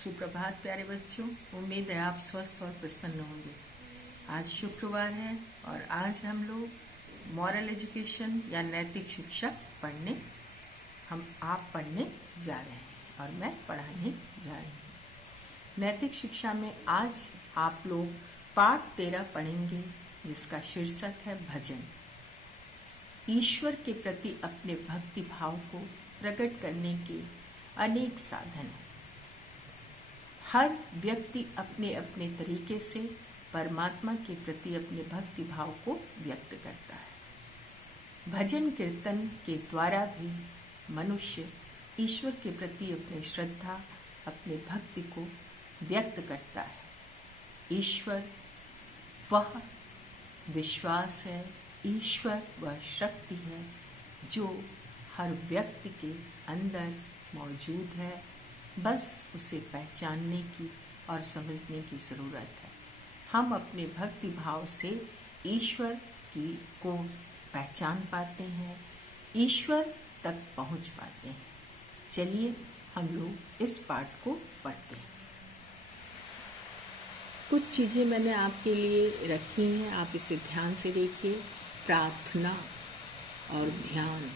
सुप्रभात प्यारे बच्चों। उम्मीद है आप स्वस्थ और प्रसन्न होंगे। आज शुक्रवार है और आज हम लोग मॉरल एजुकेशन या नैतिक शिक्षा पढ़ने जा रहे हैं और मैं पढ़ाने जा रही हूँ। नैतिक शिक्षा में आज आप लोग पाठ 13 पढ़ेंगे जिसका शीर्षक है भजन। ईश्वर के प्रति अपने भक्ति भाव को प्रकट करने के अनेक साधन हैं। हर व्यक्ति अपने अपने तरीके से परमात्मा के प्रति अपने भक्ति भाव को व्यक्त करता है। भजन कीर्तन के द्वारा भी मनुष्य ईश्वर के प्रति अपनी श्रद्धा, अपने भक्ति को व्यक्त करता है। ईश्वर वह विश्वास है, ईश्वर वह शक्ति है जो हर व्यक्ति के अंदर मौजूद है। बस उसे पहचानने की और समझने की ज़रूरत है। हम अपने भक्ति भाव से ईश्वर को पहचान पाते हैं, ईश्वर तक पहुंच पाते हैं। चलिए हम लोग इस पाठ को पढ़ते हैं। कुछ चीज़ें मैंने आपके लिए रखी हैं, आप इसे ध्यान से देखिए। प्रार्थना और ध्यान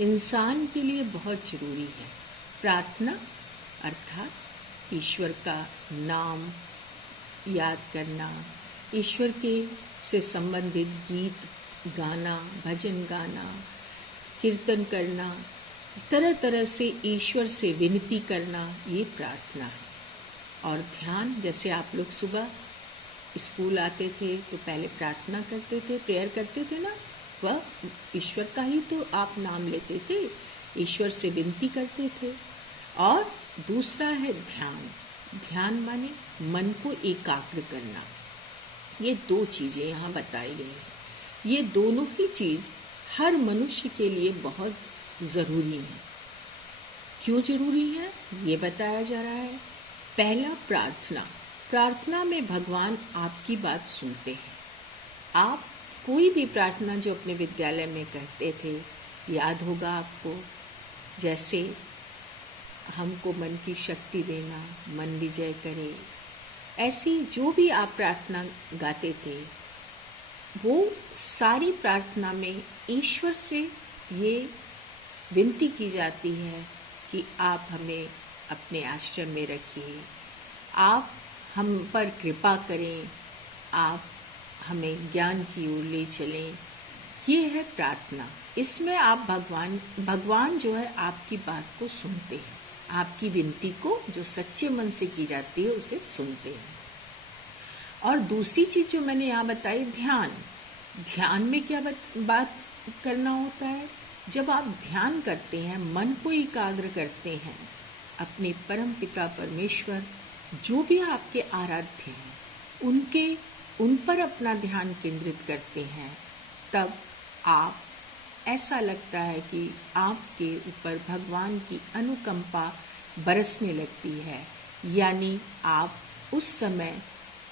इंसान के लिए बहुत ज़रूरी है। प्रार्थना अर्थात ईश्वर का नाम याद करना, ईश्वर के से संबंधित गीत गाना, भजन गाना, कीर्तन करना, तरह तरह से ईश्वर से विनती करना, ये प्रार्थना है। और ध्यान, जैसे आप लोग सुबह स्कूल आते थे तो पहले प्रार्थना करते थे, प्रेयर करते थे ना, वह ईश्वर का ही तो आप नाम लेते थे, ईश्वर से विनती करते थे। और दूसरा है ध्यान। ध्यान माने मन को एकाग्र करना। ये दो चीज़ें यहाँ बताई गई हैं। ये दोनों ही चीज़ हर मनुष्य के लिए बहुत ज़रूरी है। क्यों ज़रूरी है ये बताया जा रहा है। पहला, प्रार्थना। प्रार्थना में भगवान आपकी बात सुनते हैं। आप कोई भी प्रार्थना जो अपने विद्यालय में करते थे, याद होगा आपको, जैसे हमको मन की शक्ति देना, मन विजय करे, ऐसी जो भी आप प्रार्थना गाते थे, वो सारी प्रार्थना में ईश्वर से ये विनती की जाती है कि आप हमें अपने आश्रम में रखिए, आप हम पर कृपा करें, आप हमें ज्ञान की ओर ले चलें। ये है प्रार्थना। इसमें आप भगवान जो है आपकी बात को सुनते हैं, आपकी विनती को जो सच्चे मन से की जाती है उसे सुनते हैं। और दूसरी चीज़ जो मैंने यहाँ बताई, ध्यान। ध्यान में क्या बात करना होता है। जब आप ध्यान करते हैं, मन को एकाग्र करते हैं, अपने परम पिता परमेश्वर जो भी आपके आराध्य हैं उन पर अपना ध्यान केंद्रित करते हैं, तब आप ऐसा लगता है कि आपके ऊपर भगवान की अनुकंपा बरसने लगती है। यानी आप उस समय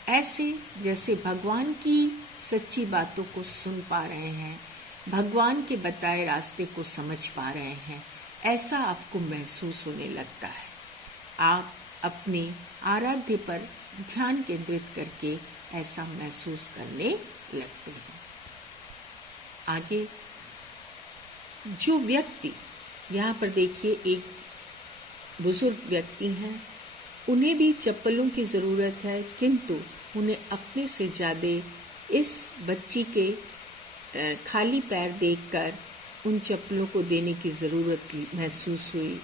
ऐसे जैसे भगवान की सच्ची बातों को सुन पा रहे हैं, भगवान के बताए रास्ते को समझ पा रहे हैं, ऐसा आपको महसूस होने लगता है। आप अपने आराध्य पर ध्यान केंद्रित करके ऐसा महसूस करने लगते हैं। आगे जो व्यक्ति, यहाँ पर देखिए एक बुजुर्ग व्यक्ति हैं, उन्हें भी चप्पलों की ज़रूरत है, किंतु उन्हें अपने से ज़्यादा इस बच्ची के खाली पैर देखकर उन चप्पलों को देने की ज़रूरत महसूस हुई।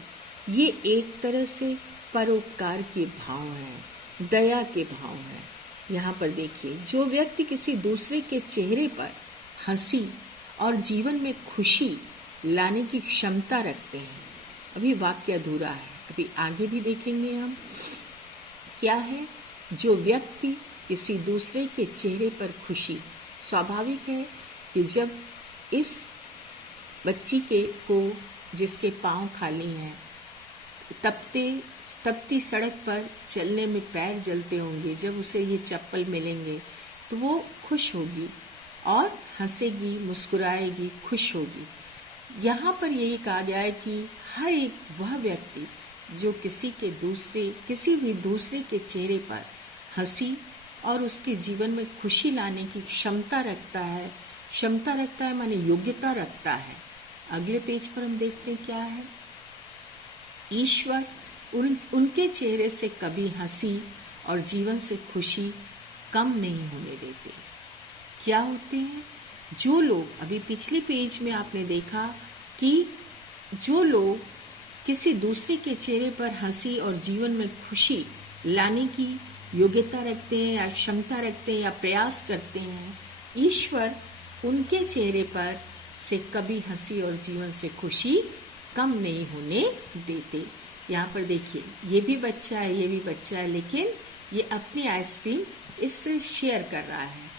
ये एक तरह से परोपकार के भाव हैं, दया के भाव हैं। यहाँ पर देखिए, जो व्यक्ति किसी दूसरे के चेहरे पर हंसी और जीवन में खुशी लाने की क्षमता रखते हैं। अभी वाक्य अधूरा है, अभी आगे भी देखेंगे हम। क्या है? जो व्यक्ति किसी दूसरे के चेहरे पर खुशी, स्वाभाविक है कि जब इस बच्ची को जिसके पांव खाली हैं, तपती सड़क पर चलने में पैर जलते होंगे, जब उसे ये चप्पल मिलेंगे तो वो खुश होगी और हंसेगी, मुस्कुराएगी, खुश होगी। यहाँ पर यही कहा गया है कि हर एक वह व्यक्ति जो किसी भी दूसरे के चेहरे पर हंसी और उसके जीवन में खुशी लाने की क्षमता रखता है माने योग्यता रखता है। अगले पेज पर हम देखते हैं क्या है। ईश्वर उनके चेहरे से कभी हंसी और जीवन से खुशी कम नहीं होने देते। क्या होते हैं? जो लोग, अभी पिछले पेज में आपने देखा कि जो लोग किसी दूसरे के चेहरे पर हंसी और जीवन में खुशी लाने की योग्यता रखते हैं या क्षमता रखते हैं या प्रयास करते हैं, ईश्वर उनके चेहरे पर से कभी हंसी और जीवन से खुशी कम नहीं होने देते। यहाँ पर देखिए, ये भी बच्चा है, लेकिन ये अपनी आइसक्रीम इससे शेयर कर रहा है।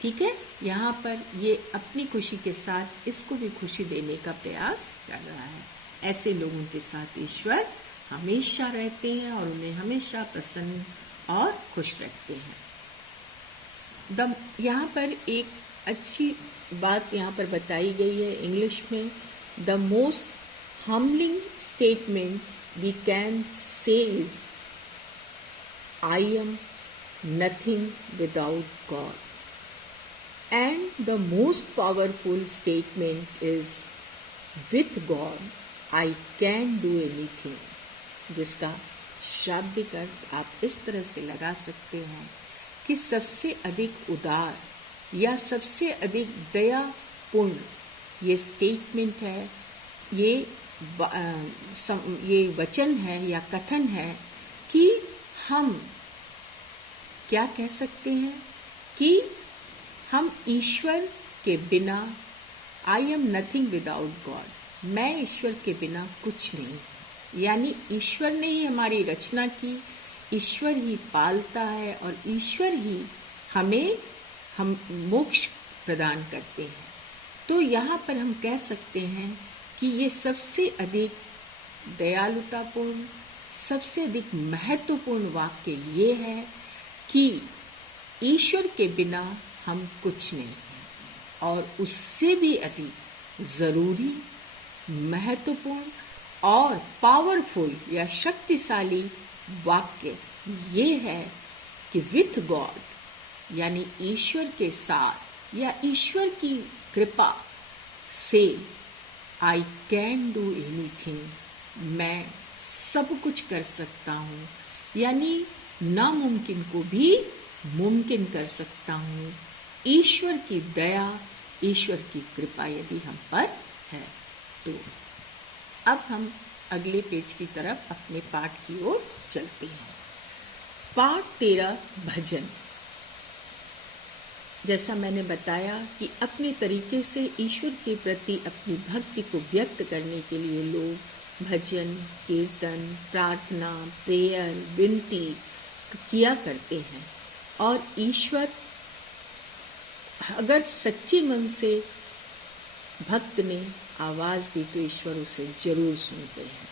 ठीक है, यहाँ पर ये अपनी खुशी के साथ इसको भी खुशी देने का प्रयास कर रहा है। ऐसे लोगों के साथ ईश्वर हमेशा रहते हैं और उन्हें हमेशा प्रसन्न और खुश रखते हैं। यहाँ पर एक अच्छी बात यहाँ पर बताई गई है इंग्लिश में। The most humbling statement we can say is, I am nothing without God. And the most powerful statement is, with God I can do anything. जिसका शाब्दिक अर्थ आप इस तरह से लगा सकते हैं कि सबसे अधिक उदार या सबसे अधिक दयापूर्ण ये स्टेटमेंट है, ये वचन है या कथन है कि हम क्या कह सकते हैं कि हम ईश्वर के बिना, I am nothing without God, मैं ईश्वर के बिना कुछ नहीं। यानी ईश्वर ने ही हमारी रचना की, ईश्वर ही पालता है और ईश्वर ही हम मोक्ष प्रदान करते हैं। तो यहाँ पर हम कह सकते हैं कि ये सबसे अधिक दयालुतापूर्ण, सबसे अधिक महत्वपूर्ण वाक्य ये है कि ईश्वर के बिना हम कुछ नहीं हैं। और उससे भी अधिक जरूरी, महत्वपूर्ण और पावरफुल या शक्तिशाली वाक्य ये है कि विथ गॉड, यानी ईश्वर के साथ या ईश्वर की कृपा से, आई कैन डू एनीथिंग, मैं सब कुछ कर सकता हूँ। यानी नामुमकिन को भी मुमकिन कर सकता हूँ। ईश्वर की दया, ईश्वर की कृपा यदि हम पर है तो। अब हम अगले पेज की तरफ अपने पाठ की ओर चलते हैं। पाठ 13, भजन। जैसा मैंने बताया कि अपने तरीके से ईश्वर के प्रति अपनी भक्ति को व्यक्त करने के लिए लोग भजन, कीर्तन, प्रार्थना, प्रेयर, विनती किया करते हैं। और ईश्वर, अगर सच्चे मन से भक्त ने आवाज दी तो ईश्वर उसे जरूर सुनते हैं।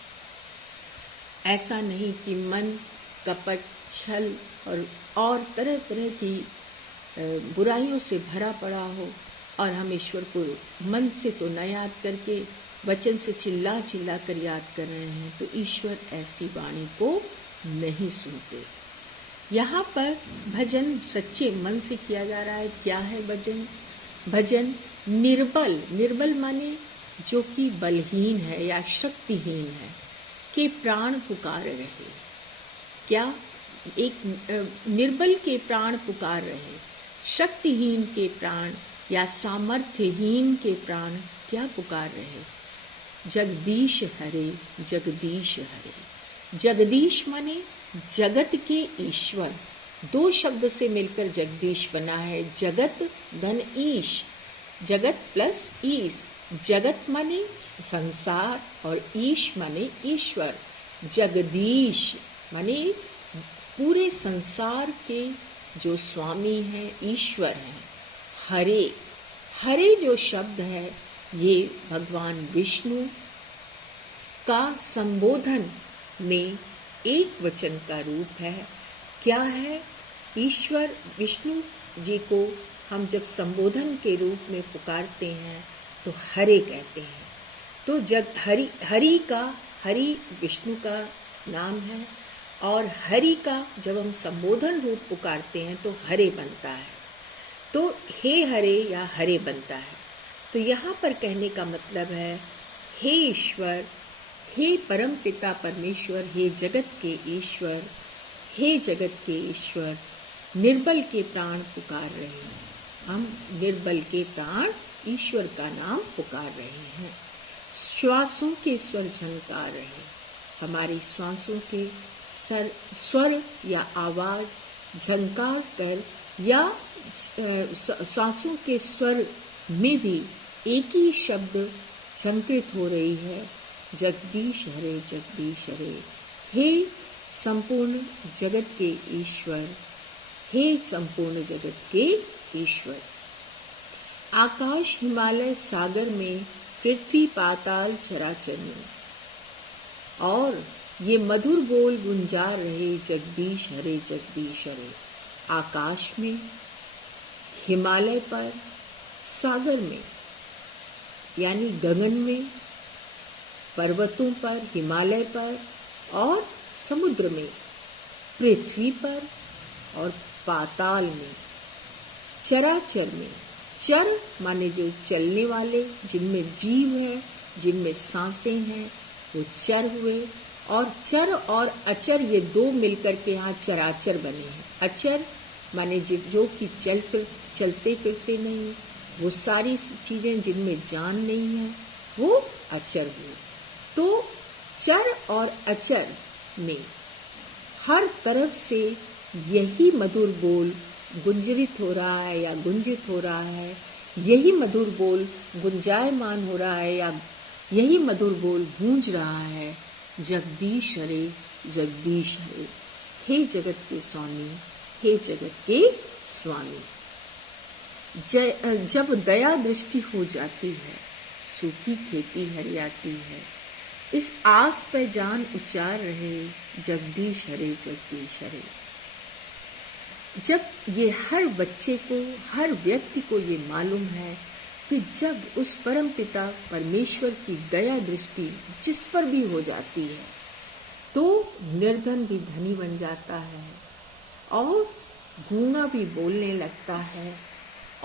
ऐसा नहीं कि मन कपट, छल और तरह तरह की बुराइयों से भरा पड़ा हो और हम ईश्वर को मन से तो न याद करके वचन से चिल्ला चिल्ला कर याद कर रहे हैं, तो ईश्वर ऐसी वाणी को नहीं सुनते। यहाँ पर भजन सच्चे मन से किया जा रहा है। क्या है भजन? भजन निर्बल माने जो कि बलहीन है या शक्तिहीन है, कि प्राण पुकार रहे। क्या? एक निर्बल के प्राण पुकार रहे, शक्तिहीन के प्राण या सामर्थ्यहीन के प्राण क्या पुकार रहे? जगदीश हरे, जगदीश हरे। जगदीश माने जगत के ईश्वर। दो शब्द से मिलकर जगदीश बना है। जगत धन ईश, जगत प्लस ईश। जगत माने संसार और ईश माने ईश्वर। जगदीश माने पूरे संसार के जो स्वामी हैं, ईश्वर हैं। हरे जो शब्द है ये भगवान विष्णु का संबोधन में एक वचन का रूप है। क्या है? ईश्वर विष्णु जी को हम जब संबोधन के रूप में पुकारते हैं तो हरे कहते हैं। तो जब हरि विष्णु का नाम है। और हरि का जब हम संबोधन रूप पुकारते हैं तो हरे बनता है, तो हे हरे या हरे बनता है। तो यहाँ पर कहने का मतलब है, हे ईश्वर, हे परम पिता परमेश्वर, हे जगत के ईश्वर, हे जगत के ईश्वर, निर्बल के प्राण पुकार रहे हैं। हम निर्बल के प्राण ईश्वर का नाम पुकार रहे हैं। श्वासों के स्वर झंकार रहे हैं। हमारे श्वासों के स्वर या आवाज झंकार कर या श्वासों के स्वर में भी एक ही शब्द झंकृत हो रही है, जगदीश हरे जगदीश हरे। हे संपूर्ण जगत के ईश्वर, हे संपूर्ण जगत के ईश्वर। आकाश हिमालय सागर में, पृथ्वी पाताल चराचर में, और ये मधुर बोल गुंजार रहे, जगदीश हरे जगदीश हरे। आकाश में, हिमालय पर, सागर में यानी गगन में, पर्वतों पर, हिमालय पर और समुद्र में, पृथ्वी पर और पाताल में, चराचर में। चर माने जो चलने वाले, जिनमें जीव है, जिनमें सांसें हैं, वो चर हुए। और चर और अचर ये दो मिलकर के यहाँ चराचर बने हैं। अचर माने जो कि चलते फिरते नहीं, वो सारी चीजें जिनमें जान नहीं है, वो अचर हुए। तो चर और अचर में हर तरफ से यही मधुर बोल गुंजरित हो रहा है या गुंजित हो रहा है, यही मधुर बोल गुंजायमान हो रहा है या यही मधुर बोल गूंज रहा है, जगदीश हरे जगदीश हरे। हे जगत के स्वामी, हे जगत के स्वामी। जब दया दृष्टि हो जाती है, सूखी खेती हरियाती है। इस आस पे जान उचार रहे, जगदीश हरे जगदीश हरे। जब ये हर बच्चे को, हर व्यक्ति को ये मालूम है कि जब उस परम पिता परमेश्वर की दया दृष्टि जिस पर भी हो जाती है, तो निर्धन भी धनी बन जाता है और गूंगा भी बोलने लगता है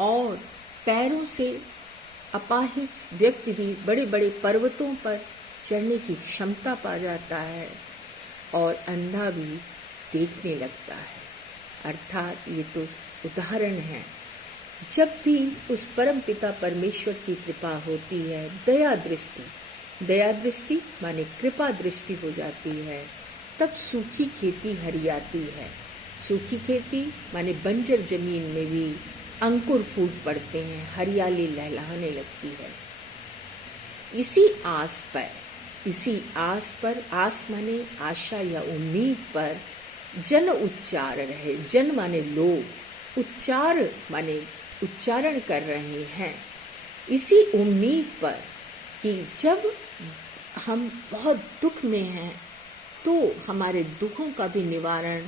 और पैरों से अपाहिज व्यक्ति भी बड़े बड़े पर्वतों पर चढ़ने की क्षमता पा जाता है और अंधा भी देखने लगता है। अर्थात ये तो उदाहरण है। जब भी उस परम पिता परमेश्वर की कृपा होती है, दया दृष्टि माने कृपा दृष्टि हो जाती है, तब सूखी खेती हरियाती है। सूखी खेती माने बंजर जमीन में भी अंकुर फूट पड़ते हैं, हरियाली लहलहाने लगती है। इसी आस पर, आस माने आशा या उम्मीद पर जन उच्चार रहे। जन माने लोग, उच्चार माने उच्चारण कर रहे हैं, इसी उम्मीद पर कि जब हम बहुत दुख में हैं तो हमारे दुखों का भी निवारण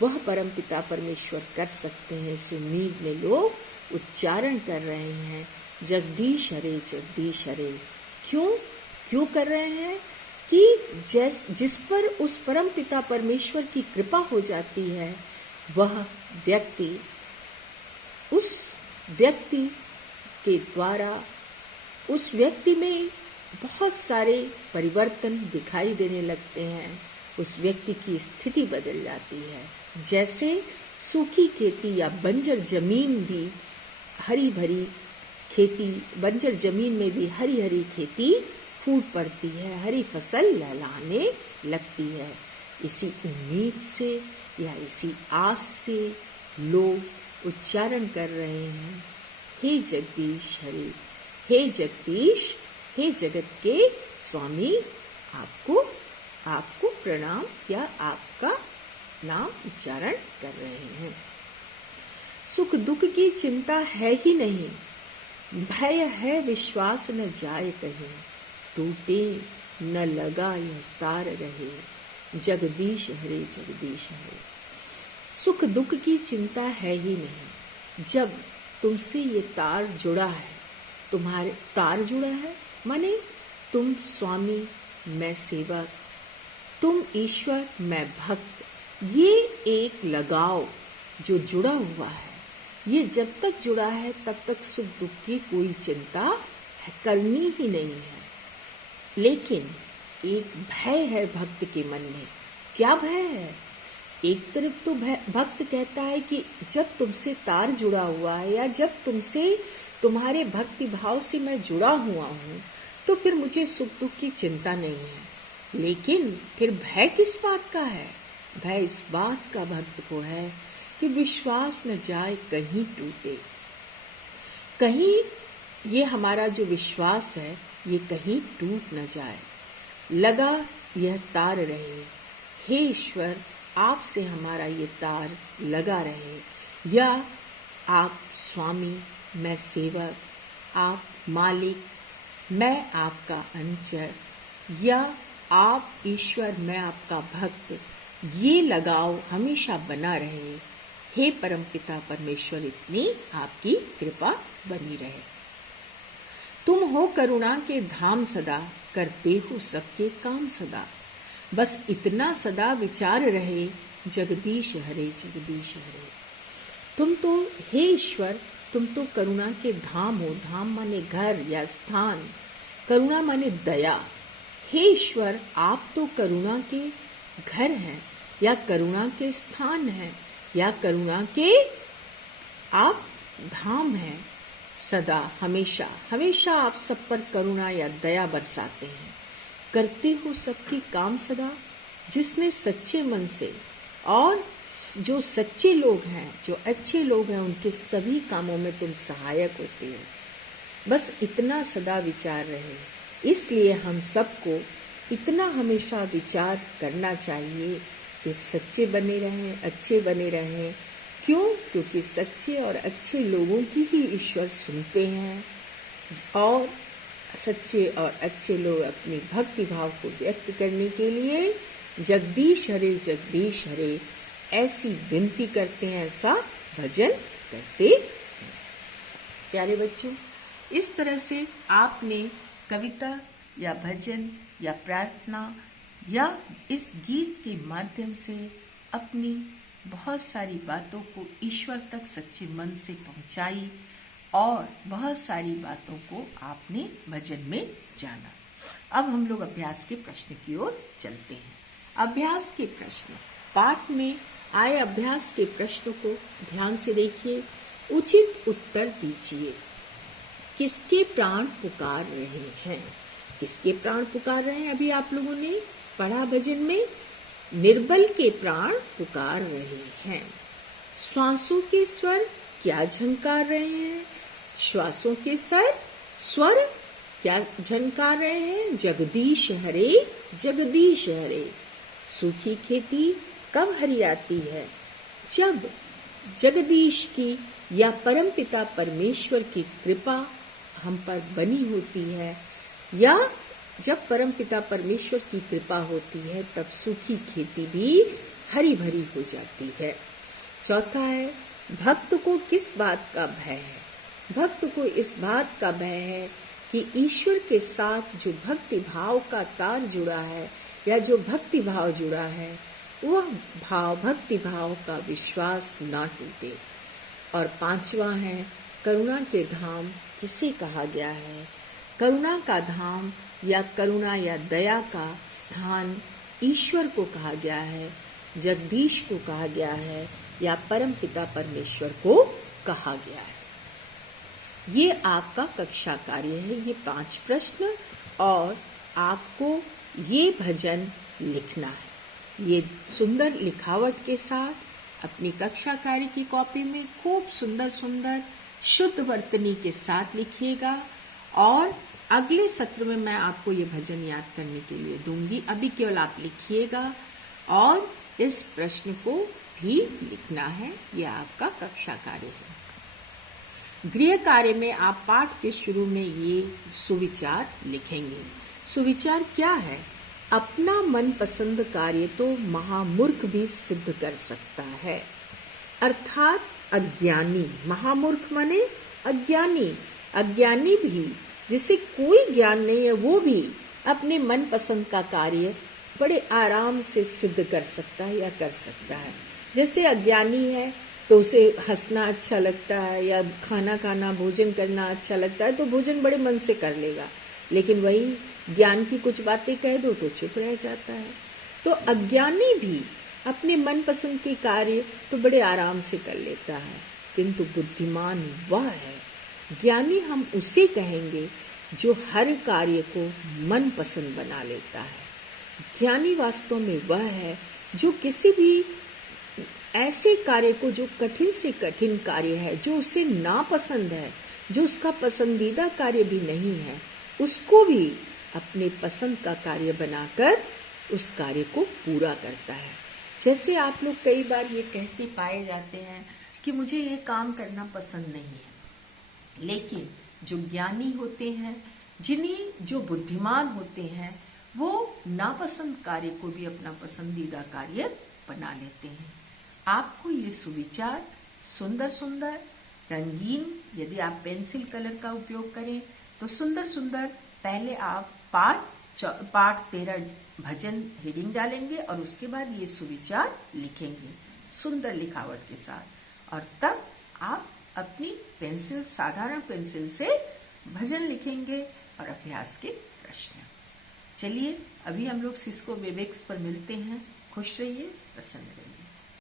वह परम पिता परमेश्वर कर सकते हैं। इस उम्मीद में लोग उच्चारण कर रहे हैं, जगदीश हरे जगदीश हरे। क्यों कर रहे हैं कि जिस पर उस परम पिता परमेश्वर की कृपा हो जाती है, वह व्यक्ति, उस व्यक्ति के द्वारा उस व्यक्ति में बहुत सारे परिवर्तन दिखाई देने लगते हैं। उस व्यक्ति की स्थिति बदल जाती है। जैसे सूखी खेती या बंजर जमीन भी हरी भरी खेती, बंजर जमीन में भी हरी हरी खेती फूट पड़ती है, हरी फसल लहलहाने लगती है। इसी उम्मीद से या इसी आस से लोग उच्चारण कर रहे हैं, हे जगदीश हरे, हे जगदीश, हे जगत के स्वामी, आपको प्रणाम या आपका नाम उच्चारण कर रहे हैं। सुख दुख की चिंता है ही नहीं, भय है विश्वास न जाए कहीं, टूटे न लगा यह तार रहे, जगदीश हरे जगदीश हरे। सुख दुख की चिंता है ही नहीं। जब तुमसे ये तार जुड़ा है, तुम्हारे तार जुड़ा है माने तुम स्वामी, मैं सेवक, तुम ईश्वर मैं भक्त, ये एक लगाव जो जुड़ा हुआ है, ये जब तक जुड़ा है तब तक सुख दुख की कोई चिंता करनी ही नहीं है। लेकिन एक भय है भक्त के मन में। क्या भय है? एक तरफ तो भक्त कहता है कि जब तुमसे तार जुड़ा हुआ है या जब तुमसे तुम्हारे भक्ति भाव से मैं जुड़ा हुआ हूँ तो फिर मुझे सुख दुख की चिंता नहीं है। लेकिन फिर भय किस बात का है? भय इस बात का भक्त को है कि विश्वास न जाए कहीं टूटे, कहीं ये हमारा जो विश्वास है ये कहीं टूट न जाए, लगा यह तार रहे। हे ईश्वर, आपसे हमारा ये तार लगा रहे, या आप स्वामी मैं सेवक, आप मालिक मैं आपका अनुचर, या आप ईश्वर मैं आपका भक्त, ये लगाव हमेशा बना रहे। हे परमपिता परमेश्वर, इतनी आपकी कृपा बनी रहे। तुम हो करुणा के धाम सदा, करते हो सबके काम सदा, बस इतना सदा विचार रहे, जगदीश हरे जगदीश हरे। तुम तो हे ईश्वर, तुम तो करुणा के धाम हो। धाम माने घर या स्थान, करुणा माने दया। हे ईश्वर, आप तो करुणा के घर हैं या करुणा के स्थान हैं या करुणा के आप धाम हैं। सदा हमेशा हमेशा आप सब पर करुणा या दया बरसाते हैं, करते हो सबकी काम सदा। जिसने सच्चे मन से और जो सच्चे लोग हैं, जो अच्छे लोग हैं, उनके सभी कामों में तुम सहायक होते हो। बस इतना सदा विचार रहे। इसलिए हम सबको इतना हमेशा विचार करना चाहिए कि सच्चे बने रहें, अच्छे बने रहें। क्यों? क्योंकि सच्चे और अच्छे लोगों की ही ईश्वर सुनते हैं और सच्चे और अच्छे लोग अपनी भक्ति भाव को व्यक्त करने के लिए जगदीश हरे ऐसी विनती करते हैं, ऐसा भजन करते हैं। प्यारे बच्चों, इस तरह से आपने कविता या भजन या प्रार्थना या इस गीत के माध्यम से अपनी बहुत सारी बातों को ईश्वर तक सच्चे मन से पहुंचाई और बहुत सारी बातों को आपने भजन में जाना। अब हम लोग अभ्यास के प्रश्न की ओर चलते हैं। अभ्यास के प्रश्न, पाठ में आए अभ्यास के प्रश्न को ध्यान से देखिए, उचित उत्तर दीजिए। किसके प्राण पुकार रहे हैं? किसके प्राण पुकार रहे हैं? अभी आप लोगों ने पढ़ा भजन में, निर्बल के प्राण पुकार रहे हैं। श्वासों के स्वर क्या झंकार रहे हैं? श्वासों के स्वर क्या झंकार रहे हैं? जगदीश हरे जगदीश हरे। सूखी खेती कब हरियाती है? जब जगदीश की या परमपिता परमेश्वर की कृपा हम पर बनी होती है, या जब परमपिता परमेश्वर की कृपा होती है तब सूखी खेती भी हरी भरी हो जाती है। चौथा है, भक्त को किस बात का भय है? भक्त को इस बात का भय है कि ईश्वर के साथ जो भक्ति भाव का तार जुड़ा है या जो भक्ति भाव जुड़ा है, वह भाव भक्ति भाव का विश्वास ना टूटे। और पांचवा है, करुणा के धाम किसे कहा गया है? करुणा का धाम या करुणा या दया का स्थान ईश्वर को कहा गया है, जगदीश को कहा गया है या परमपिता परमेश्वर को कहा गया है। ये आपका कक्षा कार्य है, ये 5 प्रश्न, और आपको ये भजन लिखना है। ये सुंदर लिखावट के साथ अपनी कक्षा कार्य की कॉपी में खूब सुंदर सुंदर शुद्ध वर्तनी के साथ लिखिएगा, और अगले सत्र में मैं आपको ये भजन याद करने के लिए दूंगी। अभी केवल आप लिखिएगा और इस प्रश्न को भी लिखना है। यह आपका कक्षा कार्य है। गृह कार्य में आप पाठ के शुरू में ये सुविचार लिखेंगे। सुविचार क्या है? अपना मनपसंद कार्य तो महामूर्ख भी सिद्ध कर सकता है। अर्थात अज्ञानी, महामूर्ख माने अज्ञानी, अज्ञानी भी जिसे कोई ज्ञान नहीं है वो भी अपने मनपसंद का कार्य बड़े आराम से सिद्ध कर सकता है या कर सकता है। जैसे अज्ञानी है तो उसे हंसना अच्छा लगता है या खाना खाना भोजन करना अच्छा लगता है, तो भोजन बड़े मन से कर लेगा। लेकिन वही ज्ञान की कुछ बातें कह दो तो चुप रह जाता है। तो अज्ञानी भी अपने मनपसंद के कार्य तो बड़े आराम से कर लेता है, किंतु बुद्धिमान वह है, ज्ञानी हम उसे कहेंगे जो हर कार्य को मनपसंद बना लेता है। ज्ञानी वास्तव में वह है जो किसी भी ऐसे कार्य को, जो कठिन से कठिन कार्य है, जो उसे नापसंद है, जो उसका पसंदीदा कार्य भी नहीं है, उसको भी अपने पसंद का कार्य बनाकर उस कार्य को पूरा करता है। जैसे आप लोग कई बार ये कहते पाए जाते हैं कि मुझे ये काम करना पसंद नहीं है, लेकिन जो ज्ञानी होते हैं, जो बुद्धिमान होते हैं, वो नापसंद कार्य को भी अपना पसंदीदा कार्य बना लेते हैं। आपको ये सुविचार सुंदर सुंदर रंगीन, यदि आप पेंसिल कलर का उपयोग करें तो सुंदर सुंदर, पहले आप पाठ 13 भजन हेडिंग डालेंगे और उसके बाद ये सुविचार लिखेंगे सुंदर लिखावट के साथ, और तब आप अपनी पेंसिल, साधारण पेंसिल से भजन लिखेंगे और अभ्यास के प्रश्न। चलिए अभी हम लोग सिस्को वेबएक्स पर मिलते हैं। खुश रहिए, प्रसन्न रहिए।